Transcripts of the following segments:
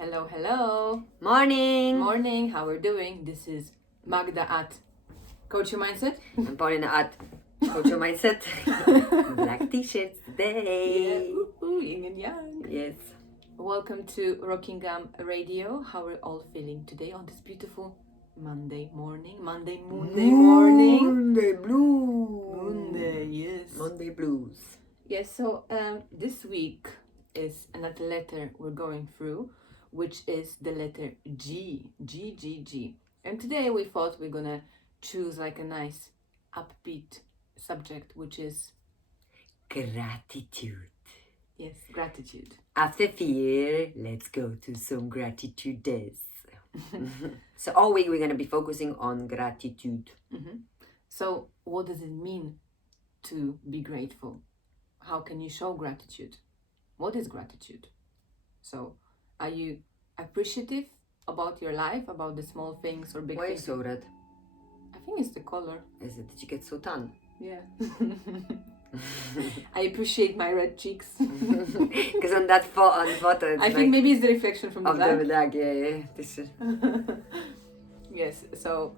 Hello, hello. Morning. Morning, how we're doing? This is Magda at Coach Your Mindset. I'm Paulina at Coach Your Mindset. Black t-shirts today. Yeah, yin and yang. Yes. Welcome to Rockingham Radio. How we're all feeling today on this beautiful Monday morning. Moonday morning. Moonday blues. Moonday, yes. Monday blues. Yes, so this week is another letter we're going through, which is the letter G. G. And today we thought we're gonna choose like a nice upbeat subject, which is Gratitude. yes, gratitude. After fear, let's go to some gratitude days. So all week we're going to be focusing on gratitude. So what does it mean to be grateful? How can you show gratitude? What is gratitude? So are you appreciative about your life, about the small things or big Why are you things? so red? I think it's the color. Is it that you get so tan? Yeah. I appreciate my red cheeks. Because on that photo it's I think maybe it's the reflection from the of black. the black, yeah. This is... Yes, so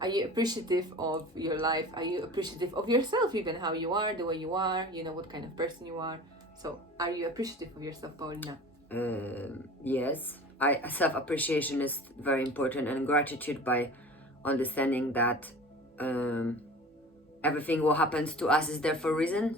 are you appreciative of your life? Are you appreciative of yourself, even how you are, the way you are, you know, what kind of person you are? So are you appreciative of yourself, Paulina? Yes. Self-appreciation is very important, and gratitude by understanding that everything what happens to us is there for a reason.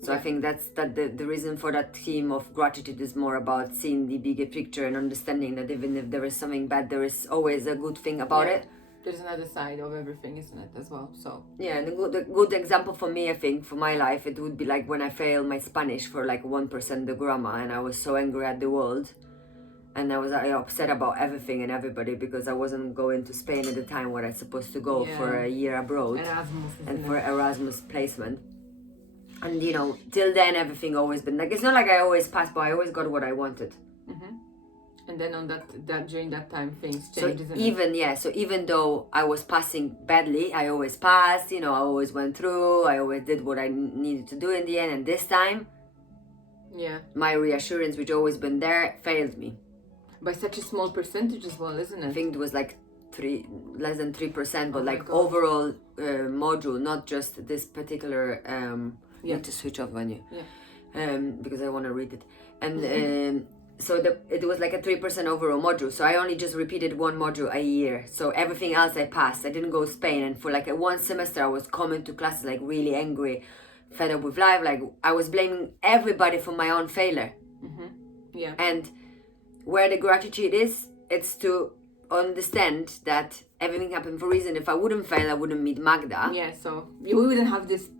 So I think that's the reason for that theme of gratitude is more about seeing the bigger picture and understanding that even if there is something bad, there is always a good thing about it. There's another side of everything, isn't it, as well? So Yeah, and a good example for me, I think, for my life, it would be like when I failed my Spanish for like 1% the grammar, and I was so angry at the world. And I was upset about everything and everybody because I wasn't going to Spain at the time where I was supposed to go for a year abroad Erasmus, and for Erasmus placement. And you know, till then everything always been like, it's not like I always passed, but I always got what I wanted. And then on that during that time things So changed, isn't it? So even though I was passing badly, I always passed, you know, I always went through, I always did what I needed to do in the end. And this time, my reassurance, which always been there, failed me. By such a small percentage as well, isn't it? I think it was like less than 3%, but Oh my like God. overall module, not just this particular. You have to switch off when you, because I want to read it, and so it was like a 3% overall module. So I only just repeated one module a year. So everything else I passed. I didn't go to Spain, and for like one semester I was coming to classes like really angry, fed up with life. Like I was blaming everybody for my own failure. And where the gratitude is, it's to understand that everything happened for a reason. If I wouldn't fail, I wouldn't meet Magda. Yeah, so we wouldn't have this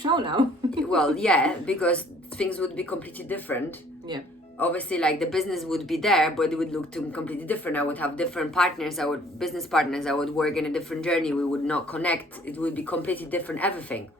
show now. Well, yeah, because things would be completely different. Yeah. Obviously, like the business would be there, but it would look completely different. I would have different partners, business partners, I would work in a different journey, we would not connect. It would be completely different, everything.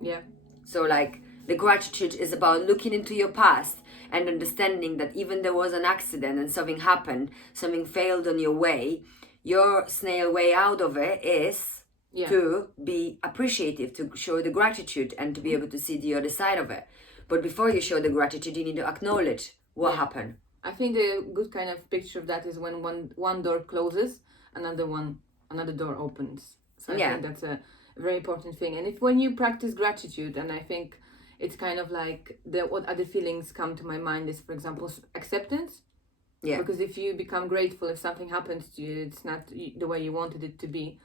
Yeah. So like the gratitude is about looking into your past and understanding that even there was an accident and something happened, something failed on your way, your snail way out of it is to be appreciative, to show the gratitude and to be able to see the other side of it. But before you show the gratitude, you need to acknowledge what happened. I think the good kind of picture of that is when one door closes, another door opens. So I think that's a very important thing. And when you practice gratitude, and I think it's kind of like what other feelings come to my mind is, for example, acceptance. Yeah. Because if you become grateful if something happens to you, it's not the way you wanted it to be.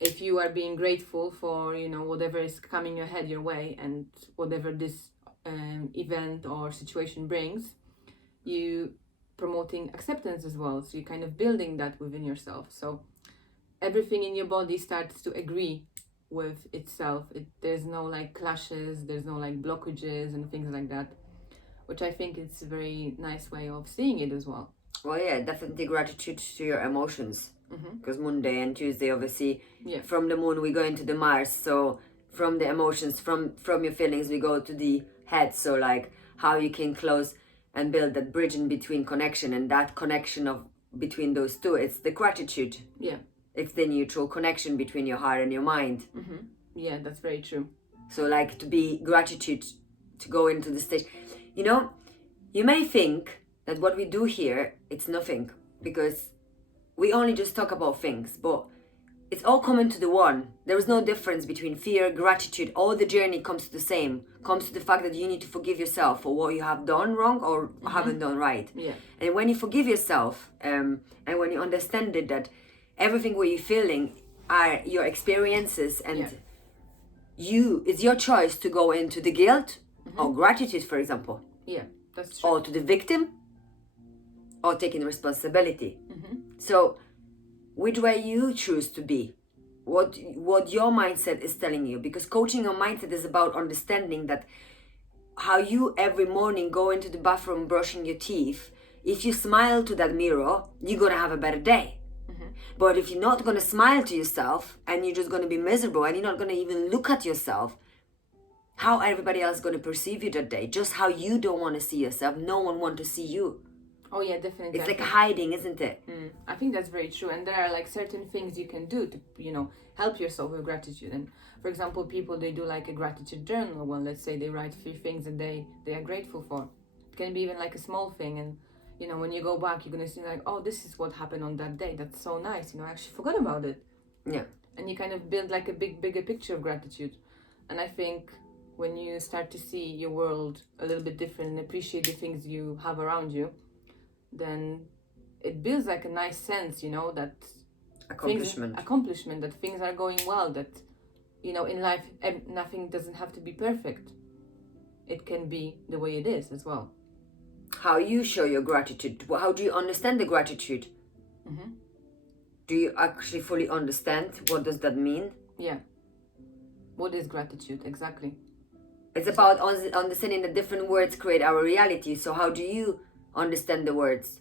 If you are being grateful for, you know, whatever is coming ahead your way and whatever this event or situation brings, you promoting acceptance as well. So you're kind of building that within yourself. So everything in your body starts to agree with itself. There's no like clashes, there's no like blockages and things like that, which I think it's a very nice way of seeing it as well. Well, yeah, definitely gratitude to your emotions, because Moonday and Tuesday, obviously, from the moon we go into the Mars. So from the emotions, from your feelings, we go to the head. So like how you can close and build that bridge in between connection, and that connection of between those two, it's the gratitude. Yeah. It's the neutral connection between your heart and your mind. Yeah, that's very true. So like to be gratitude, to go into the stage. You know, you may think that what we do here, it's nothing, because we only just talk about things, but it's all coming to the one. There is no difference between fear, gratitude. All the journey comes to the same. Comes to the fact that you need to forgive yourself for what you have done wrong or haven't done right. Yeah. And when you forgive yourself, and when you understand it, that everything what you're feeling are your experiences, and it's your choice to go into the guilt or gratitude, for example. Yeah, that's true. Or to the victim, or taking responsibility. So which way you choose to be, what your mindset is telling you, because coaching your mindset is about understanding that how you every morning go into the bathroom brushing your teeth, if you smile to that mirror, you're gonna have a better day. But if you're not gonna smile to yourself and you're just gonna be miserable and you're not gonna even look at yourself, how everybody else gonna perceive you that day? Just how you don't want to see yourself, no one want to see you. Oh yeah, definitely. It's like hiding, isn't it? I think that's very true, and there are like certain things you can do to, you know, help yourself with gratitude. And for example, people, they do like a gratitude journal. Well, let's say they write 3 things that they are grateful for. It can be even like a small thing, and you know, when you go back, you're gonna see like, oh, this is what happened on that day. That's so nice. You know, I actually forgot about it. Yeah. And you kind of build like a bigger picture of gratitude. And I think when you start to see your world a little bit different and appreciate the things you have around you, then it builds like a nice sense, you know, that accomplishment, that things are going well, that, you know, in life nothing doesn't have to be perfect. It can be the way it is as well. How you show your gratitude, how do you understand the gratitude? Do you actually fully understand what does that mean? Yeah. What is gratitude exactly? It's about understanding that different words create our reality. So how do you understand the words?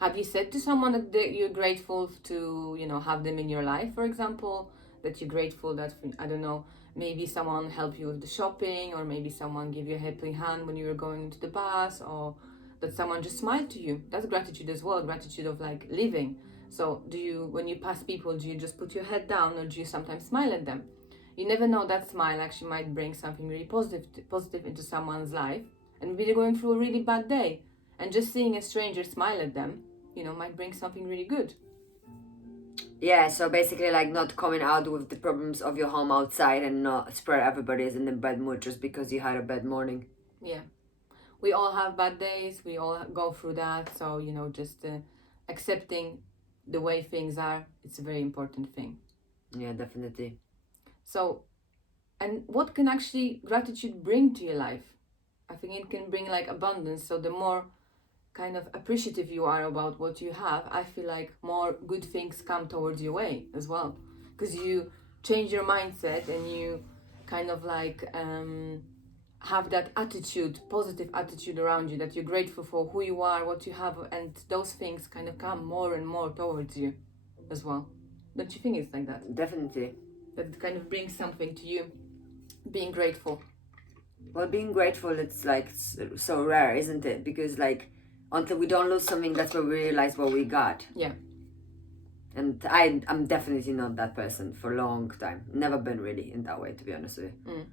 Have you said to someone that you're grateful to, you know, have them in your life, for example? That you're grateful that, I don't know, maybe someone helped you with the shopping, or maybe someone gave you a helping hand when you were going into the bus, or that someone just smiled to you. That's gratitude as well, gratitude of like living. So do you, when you pass people, do you just put your head down, or do you sometimes smile at them? You never know, that smile actually might bring something really positive into someone's life. And maybe they're going through a really bad day, and just seeing a stranger smile at them, you know, might bring something really good. Yeah, so basically like not coming out with the problems of your home outside and not spread everybody's in a bad mood just because you had a bad morning. Yeah. We all have bad days, we all go through that, so, you know, just accepting the way things are, it's a very important thing. Yeah, definitely. So, and what can actually gratitude bring to your life? I think it can bring like abundance. So the more kind of appreciative you are about what you have, I feel like more good things come towards your way as well, because you change your mindset and you kind of like have that attitude, positive attitude around you, that you're grateful for who you are, what you have, and those things kind of come more and more towards you as well. Don't you think it's like that? Definitely. That kind of brings something to you, being grateful. Well, being grateful, it's like so rare, isn't it? Because like until we don't lose something, that's when we realize what we got. Yeah. And I'm definitely not that person for a long time. Never been really in that way, to be honest with you.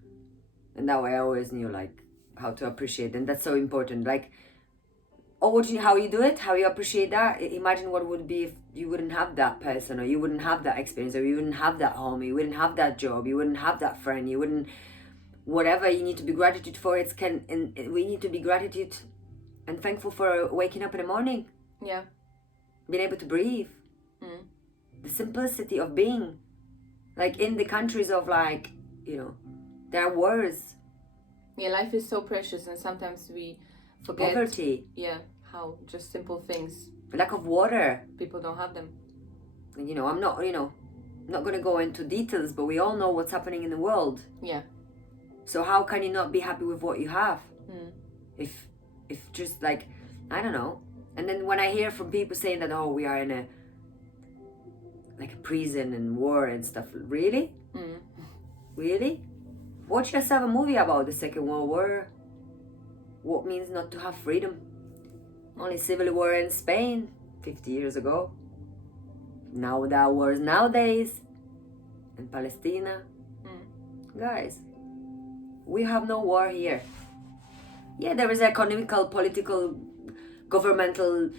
And that way I always knew like how to appreciate, and that's so important. Like, how you do it, how you appreciate that. Imagine what would be if you wouldn't have that person, or you wouldn't have that experience, or you wouldn't have that home, you wouldn't have that job, you wouldn't have that friend, you wouldn't, whatever you need to be gratitude for, we need to be gratitude and thankful for waking up in the morning. Yeah. Being able to breathe. The simplicity of being. Like in the countries of like, you know, there are wars. Yeah, life is so precious, and sometimes we forget. Poverty. Yeah, how just simple things. Lack of water. People don't have them. And, you know, I'm not going to go into details, but we all know what's happening in the world. Yeah. So how can you not be happy with what you have? If just like, I don't know. And then when I hear from people saying that, oh, we are in a prison and war and stuff, really? Really? Watch yourself a movie about the Second World War. What means not to have freedom? Only civil war in Spain 50 years ago. Now there are wars nowadays in Palestine. Guys, we have no war here. Yeah, there is economical, political governmental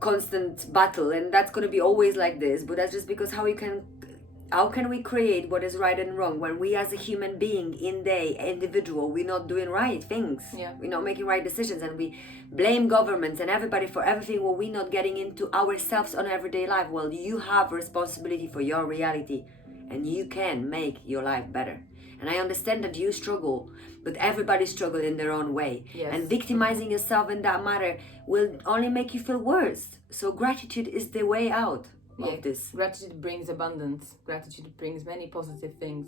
constant battle, and that's going to be always like this. But that's just because how can we create what is right and wrong when we as a human being individual, we're not doing right things, we're not making right decisions, and we blame governments and everybody for everything while we're not getting into ourselves on everyday life. Well, you have responsibility for your reality, and you can make your life better. And I understand that you struggle, but everybody struggles in their own way. Yes. And victimizing yourself in that matter will only make you feel worse. So gratitude is the way out of this. Gratitude brings abundance. Gratitude brings many positive things.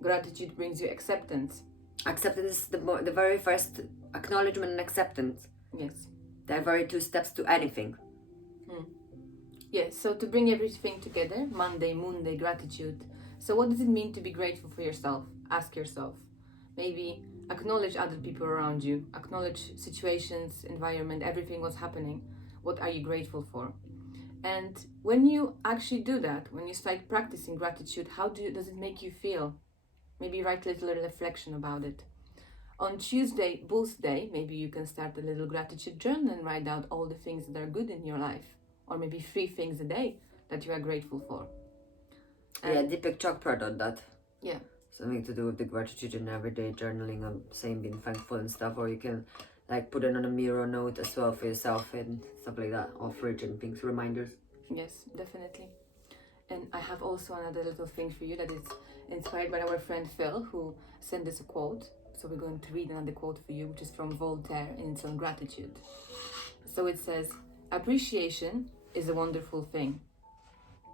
Gratitude brings you acceptance. Acceptance is the very first acknowledgement and acceptance. Yes. There are very two steps to anything. Yes, so to bring everything together, Moonday, gratitude. So what does it mean to be grateful for yourself? Ask yourself. Maybe acknowledge other people around you. Acknowledge situations, environment, everything what's happening. What are you grateful for? And when you actually do that, when you start practicing gratitude, how does it make you feel? Maybe write a little reflection about it. On Tuesday, Bull's Day, maybe you can start a little gratitude journal and write out all the things that are good in your life. Or maybe 3 things a day that you are grateful for. Deepak Chopra did that. Yeah. Something to do with the gratitude and everyday journaling and saying being thankful and stuff. Or you can like put it on a mirror note as well for yourself and stuff like that. Or fridge and things, reminders. Yes, definitely. And I have also another little thing for you that is inspired by our friend Phil, who sent us a quote. So we're going to read another quote for you, which is from Voltaire, and it's on gratitude. So it says, "Appreciation is a wonderful thing.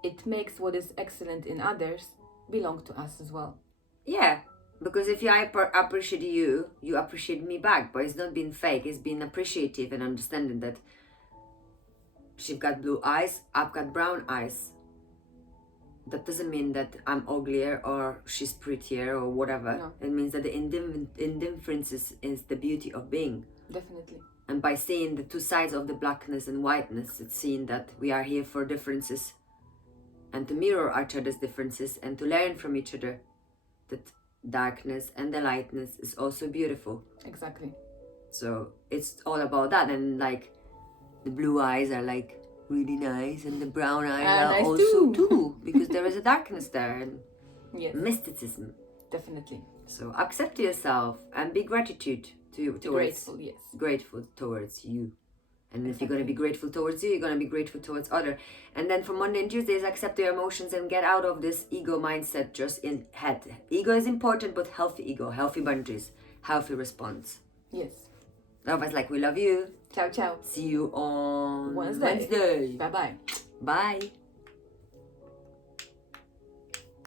It makes what is excellent in others belong to us as well." Yeah, because if I appreciate you, you appreciate me back. But it's not being fake, it's being appreciative and understanding that she's got blue eyes, I've got brown eyes. That doesn't mean that I'm uglier or she's prettier or whatever. No. It means that the indifference is the beauty of being. Definitely. And by seeing the two sides of the blackness and whiteness, it's seeing that we are here for differences and to mirror each other's differences and to learn from each other that darkness and the lightness is also beautiful. Exactly. So it's all about that. And like the blue eyes are like really nice and the brown eyes are nice also too because there is a darkness there and Yes. mysticism. Definitely. So accept yourself and be gratitude towards Grateful, yes. Grateful towards you. And if you're going to be grateful towards you, you're going to be grateful towards other. And then for Monday and Tuesdays, accept your emotions and get out of this ego mindset just in head. Ego is important, but healthy ego, healthy boundaries, healthy response. Yes. Otherwise, like, we love you. Ciao, ciao. See you on Wednesday. Wednesday. Bye-bye. Bye.